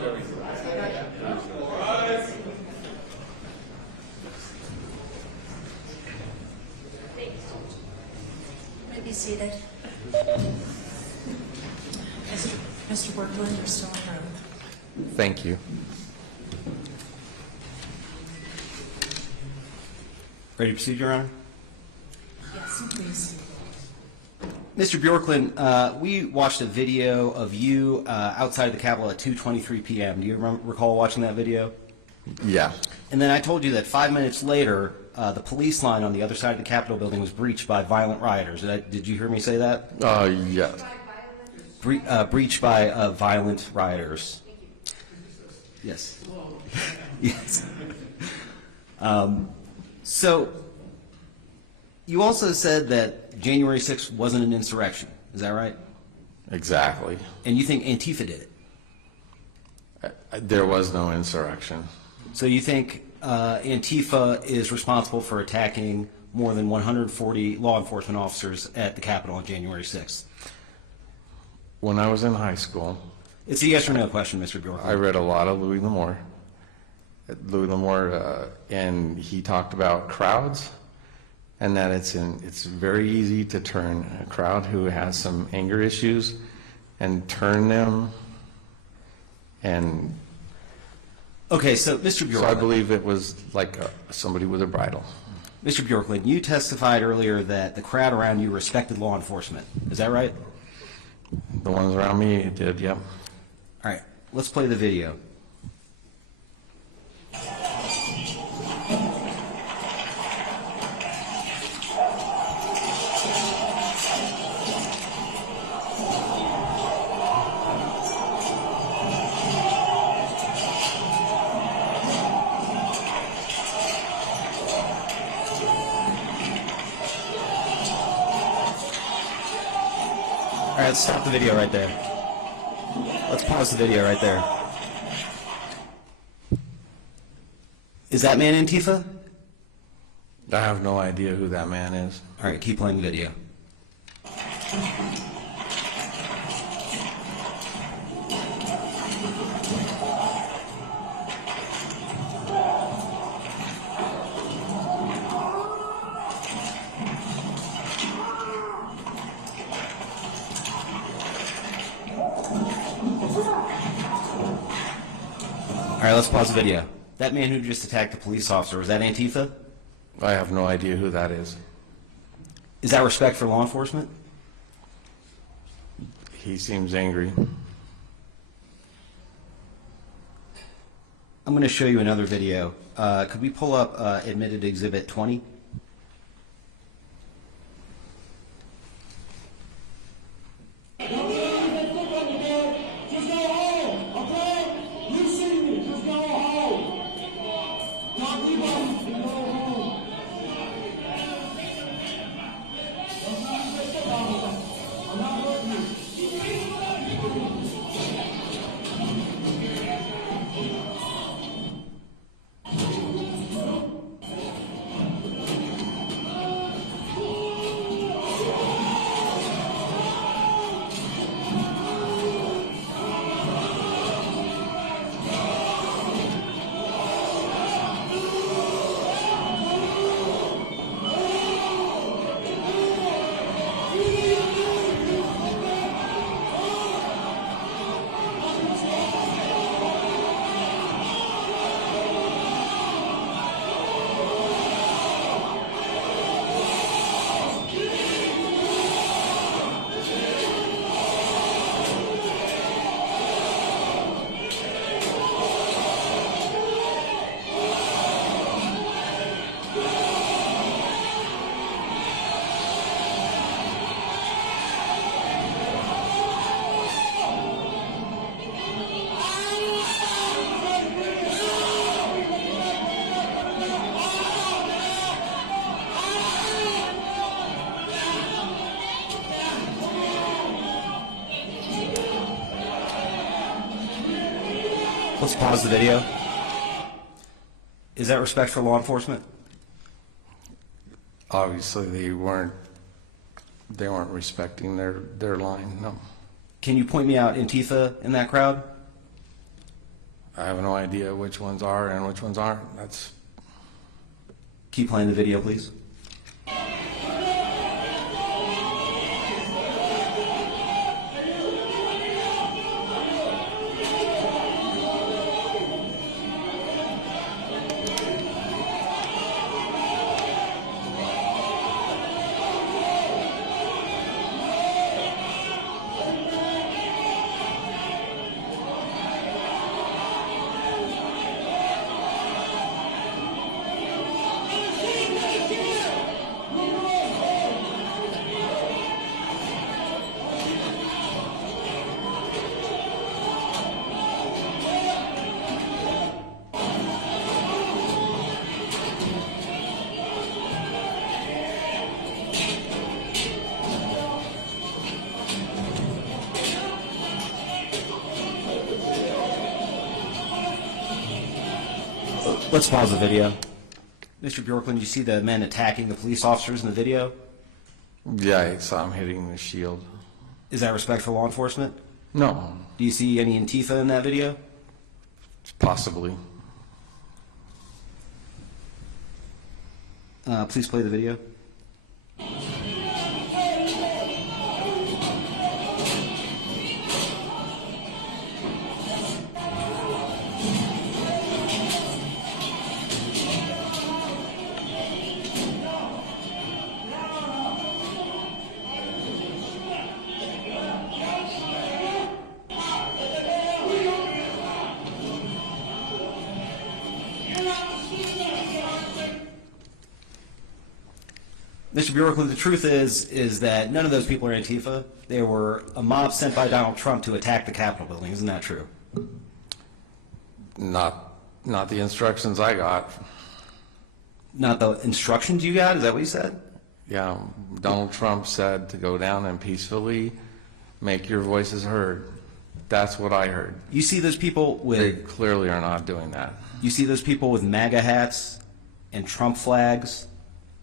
Be seated. Mr. Bjorklund, you're still in room. Thank you. Ready to proceed, Your Honor? Yes, please. Mr. Bjorklund, we watched a video of you outside of the Capitol at 2:23 p.m. Do you recall watching that video? Yeah. And then I told you that 5 minutes later, the police line on the other side of the Capitol building was breached by violent rioters. Did you hear me say that? Yes. Breached by violent rioters. Yes. Yes. So you also said that January 6th wasn't an insurrection. Is that right? Exactly. And you think Antifa did it? There was no insurrection. So you think Antifa is responsible for attacking more than 140 law enforcement officers at the Capitol on January 6th? When I was in high school, It's a yes or no question, Mr. Bjorklund. I read a lot of Louis L'Amour. And he talked about crowds, and that it's very easy to turn a crowd who has some anger issues and turn them. And Okay, so Mr. Bjorklund. so I believe it was like somebody with a bridle. Mr. Bjorklund, you testified earlier that the crowd around you respected law enforcement. Is that right? The ones around me did, yep. All right, let's play the video. All right, let's stop the video right there. Let's pause the video right there. Is that man Antifa? I have no idea who that man is. All right, keep playing the video. All right, let's pause the video. That man who just attacked the police officer, was that Antifa? I have no idea who that is. Is that respect for law enforcement? He seems angry. I'm going to show you another video. Could we pull up admitted exhibit 20? Let's pause the video. Is that respect for law enforcement? Obviously, they weren't respecting their line. No. Can you point me out Antifa in that crowd? I have no idea which ones are and which ones aren't. That's, Keep playing the video, please. Let's pause the video. Mr. Bjorklund, you see the men attacking the police officers in the video? yeah, I saw him hitting the shield. Is that respect for law enforcement? No, Do you see any Antifa in that video? possibly. Please play the video. Mr. Bjorklund, the truth is that none of those people are Antifa. They were a mob sent by Donald Trump to attack the Capitol building. Isn't that true? Not the instructions I got. Not the instructions you got? Is that what you said? Yeah, Donald Trump said to go down and peacefully make your voices heard. That's what I heard. You see those people They with clearly are not doing that. you see those people with MAGA hats and Trump flags,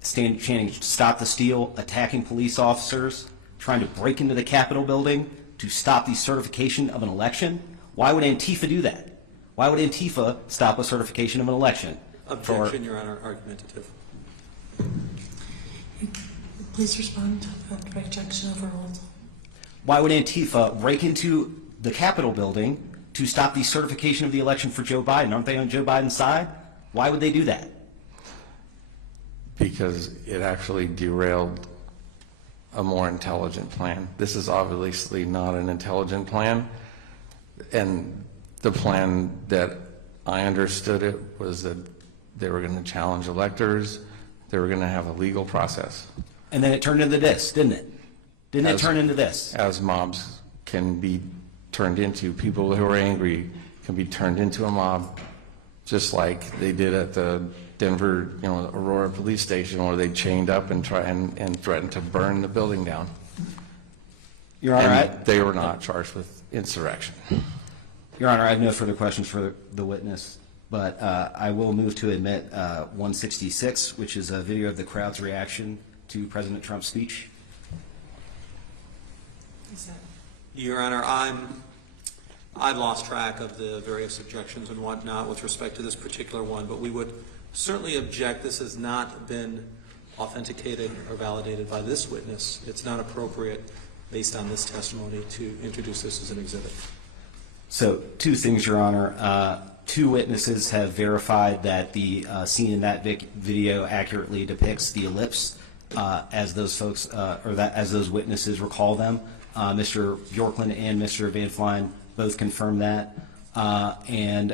chanting "Stop the Steal," attacking police officers, trying to break into the Capitol building to stop the certification of an election. Why would Antifa do that? Why would Antifa stop a certification of an election? Objection, Your Honor, argumentative. Please respond to the objection overruled. Why would Antifa break into the Capitol building to stop the certification of the election for Joe Biden? Aren't they on Joe Biden's side? Why would they do that? Because it actually derailed a more intelligent plan. This is obviously not an intelligent plan. And the plan that I understood it was that they were going to challenge electors, they were going to have a legal process. And then it turned into this, didn't it? Didn't it turn into this? As mobs can be turned into, people who are angry can be turned into a mob, just like they did at the Denver, Aurora police station, where they chained up and threatened to burn the building down. Your Honor, And they were not charged with insurrection. Your Honor, I have no further questions for the witness, but I will move to admit 166, which is a video of the crowd's reaction to President Trump's speech. Is that Your Honor, I've lost track of the various objections and whatnot with respect to this particular one, but we would certainly object. This has not been authenticated or validated by this witness. It's not appropriate, based on this testimony, to introduce this as an exhibit. So, two things, Your Honor. Two witnesses have verified that the scene in that video accurately depicts the ellipse as those folks, as those witnesses recall them. Mr. Bjorklund and Mr. Van Flein both confirmed that. And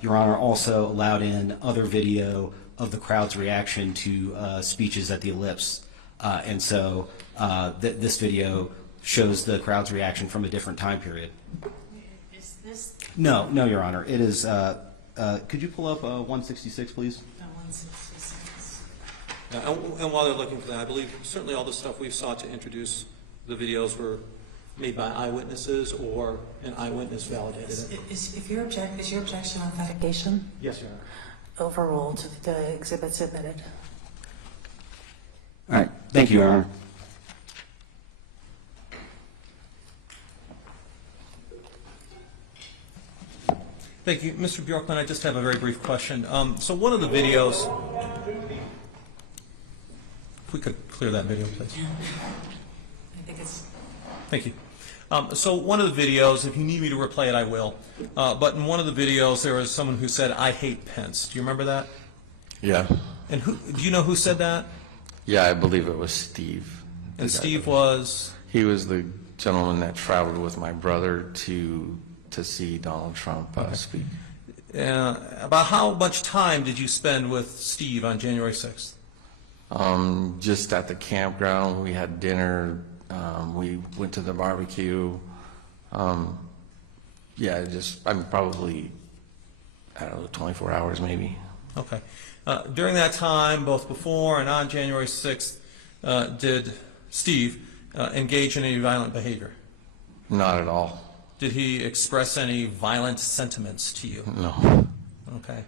Your Honor also allowed in other video of the crowd's reaction to speeches at the ellipse. And so this video shows the crowd's reaction from a different time period. is this No, Your Honor. It is, could you pull up 166, please? the 166? And while they're looking for that, I believe certainly all the stuff we sought to introduce, the videos were made by eyewitnesses or an eyewitness validated it. Is your objection authentication Yes, Your Honor. overruled, the exhibit submitted? All right. Thank you, Your Honor. Thank you. Mr. Bjorklund, I just have a very brief question. So one of the videos, if we could clear that video, please. I think it's, Thank you. So one of the videos, if you need me to replay it, I will. But in one of the videos, there was someone who said, "I hate Pence." Do you remember that? Yeah. And do you know who said that? Yeah, I believe it was Steve. And Steve was? He was the gentleman that traveled with my brother to see Donald Trump speak. About how much time did you spend with Steve on January 6th? Just at the campground, we had dinner, we went to the barbecue. Yeah, I'm probably, I don't know, 24 hours maybe. Okay. During that time, both before and on January 6th, did Steve engage in any violent behavior? Not at all. Did he express any violent sentiments to you? No. Okay.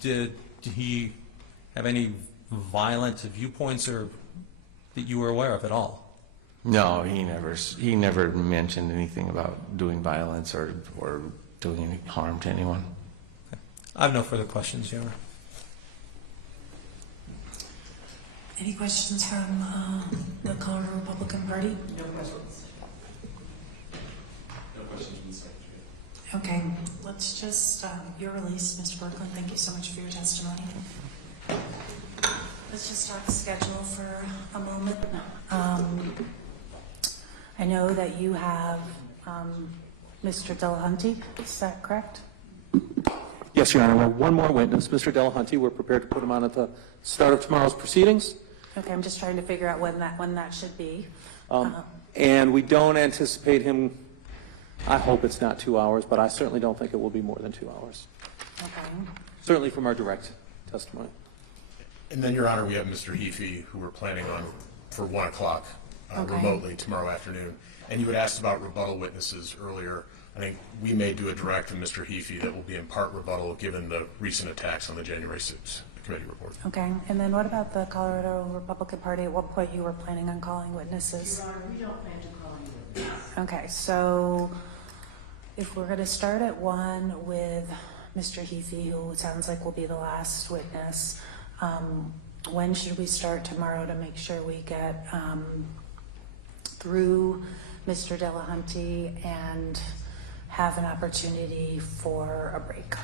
Did he have any violent viewpoints or that you were aware of at all? No, he never mentioned anything about doing violence or doing any harm to anyone. Okay. I have no further questions, Your Honor. any questions from the Colorado Republican Party? No questions. No questions from the Secretary. Okay, let's just, your release, Mr. Bjorklund, thank you so much for your testimony. Let's just talk schedule for a moment. I know that you have Mr. Delahunty, is that correct? Yes, Your Honor. We have one more witness, Mr. Delahunty. We're prepared to put him on at the start of tomorrow's proceedings. Okay, I'm just trying to figure out when that should be. And we don't anticipate him, I hope it's not 2 hours, but I certainly don't think it will be more than 2 hours. Okay. Certainly from our direct testimony. And then, Your Honor, we have Mr. Heafy, who we're planning on for 1 o'clock Okay. remotely tomorrow afternoon. And you had asked about rebuttal witnesses earlier. I think we may do a direct from Mr. Heafy that will be in part rebuttal given the recent attacks on the January 6th committee report. Okay, and then what about the Colorado Republican Party? At what point you were planning on calling witnesses? Your Honor, we don't plan to call any witnesses. Okay, so if we're going to start at 1 with Mr. Heafy, who sounds like will be the last witness, when should we start tomorrow to make sure we get through Mr. Delahunty and have an opportunity for a break?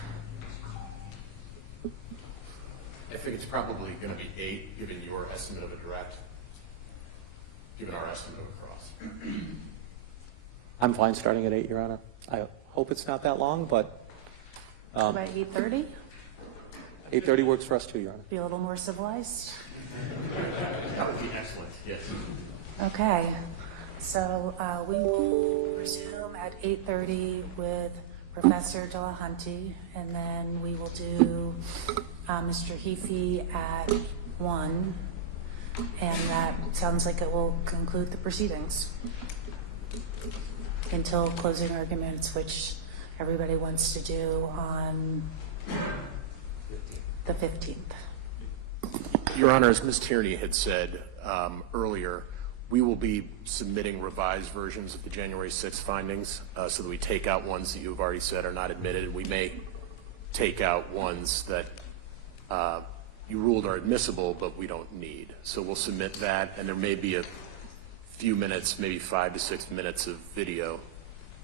I think it's probably going to be 8, given your estimate of a direct, given our estimate of a cross. I'm fine starting at 8, Your Honor. I hope it's not that long, but By 8:30? 8:30 works for us too, Your Honor. Be a little more civilized? That would be excellent, yes. Okay, so we will resume at 8:30 with Professor Delahunty, and then we will do Mr. Heafy at 1, and that sounds like it will conclude the proceedings until closing arguments, which everybody wants to do on the 15th. Your Honor, as Ms. Tierney had said earlier, we will be submitting revised versions of the January 6th findings so that we take out ones that you have already said are not admitted. We may take out ones that you ruled are admissible, but we don't need. So we'll submit that, and there may be a few minutes, maybe 5 to 6 minutes of video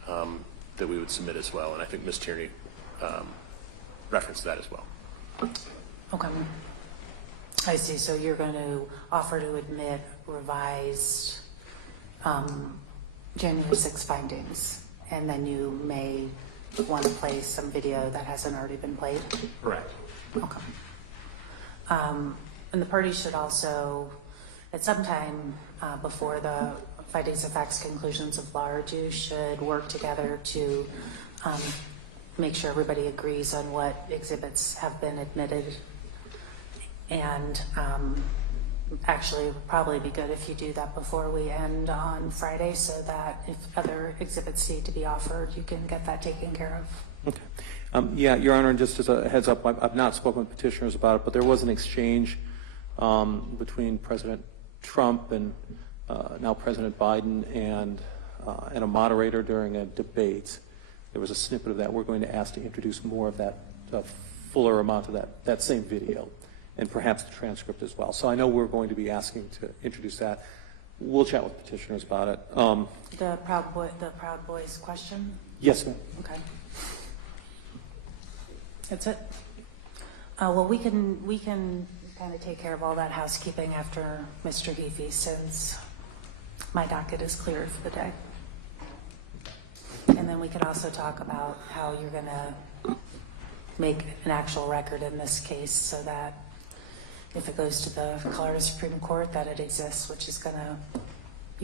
that we would submit as well. And I think Ms. Tierney referenced that as well. Okay. I see. So you're going to offer to admit revised January 6 findings, and then you may want to play some video that hasn't already been played? Correct. Okay. And the parties should also, at some time before the findings of facts, conclusions of law are due, should work together to make sure everybody agrees on what exhibits have been admitted. And actually, it would probably be good if you do that before we end on Friday, so that if other exhibits need to be offered, you can get that taken care of. Okay. Yeah, Your Honor, just as a heads up, I've not spoken with petitioners about it, but there was an exchange between President Trump and now President Biden and a moderator during a debate there was a snippet of that. We're going to ask to introduce more of that, fuller amount of that same video, and perhaps the transcript as well. So I know we're going to be asking to introduce that. We'll chat with petitioners about it. The Proud Boys question? Yes, ma'am. Okay. That's it? Well, we can kind of take care of all that housekeeping after Mr. Heafy, since my docket is cleared for the day. And then we could also talk about how you're going to make an actual record in this case, so that if it goes to the Colorado Supreme Court, that it exists, which is you're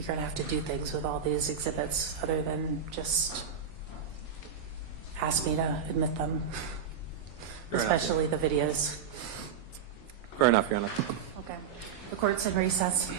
going to have to do things with all these exhibits other than just ask me to admit them, Fair enough. especially the videos. Fair enough, Your Honor. Okay. The court's in recess.